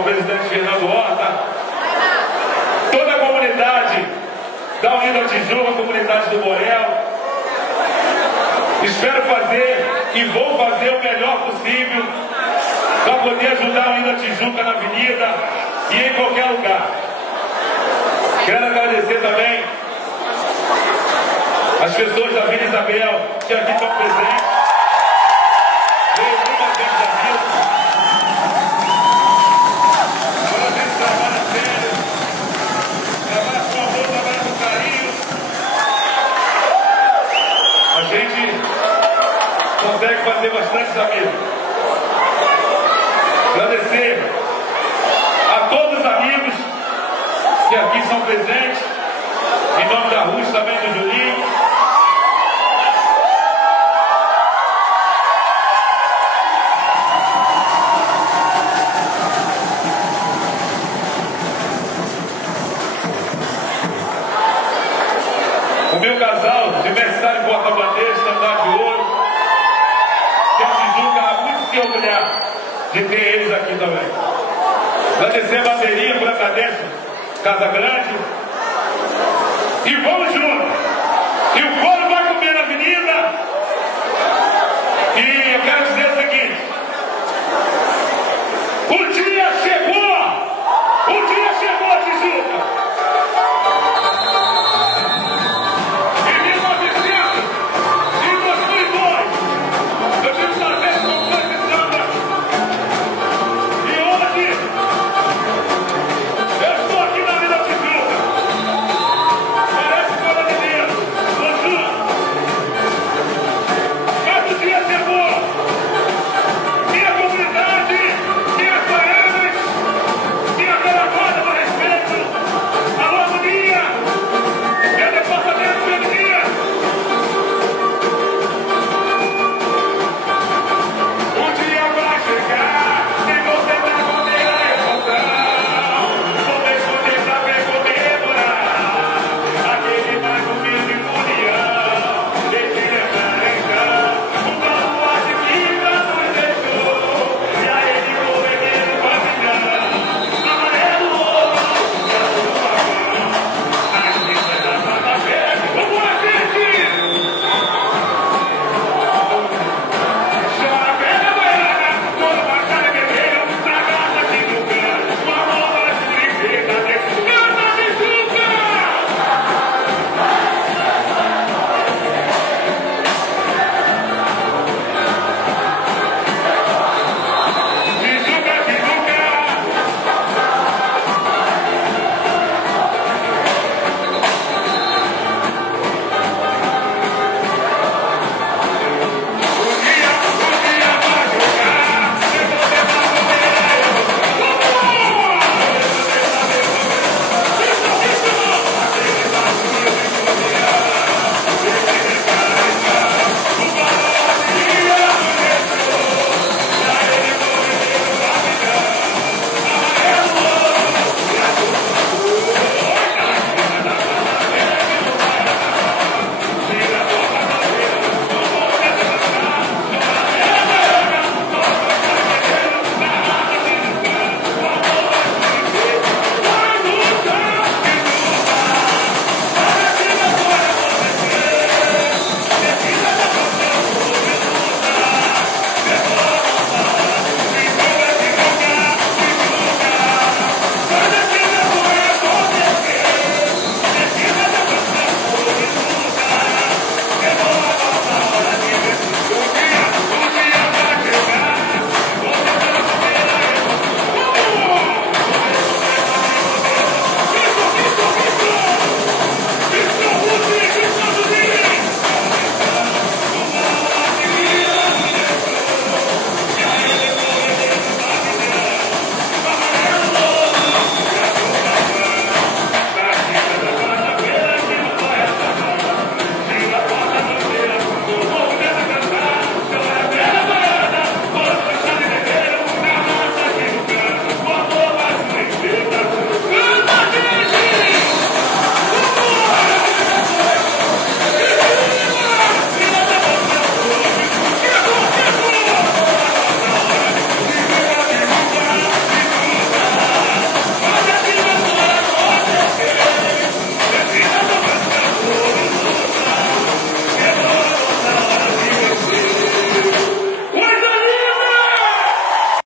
ao presidente Fernando Horta, toda a comunidade da Unida Tijuca, a comunidade do Borel. Espero fazer e vou fazer o melhor possível para poder ajudar a Unida Tijuca na avenida e em qualquer lugar. Quero agradecer também as pessoas da Vila Isabel que aqui estão presentes. Veio muita gente da Vila. Quando a gente trabalha sério, trabalha com amor, trabalha com carinho, a gente consegue fazer bastante amigos. Agradecer a todos os amigos que aqui são presentes, em nome da Rússia, também do Julinho. O meu casal de aniversário porta-bandeira, estandarte de ouro, que a Tijuca há muito se orgulhar de ter eles aqui também. Agradecer a bateria por agradece Casa Grande. E vamos juntos. E o povo vai comer na avenida. E eu quero dizer o seguinte: o dia chegou.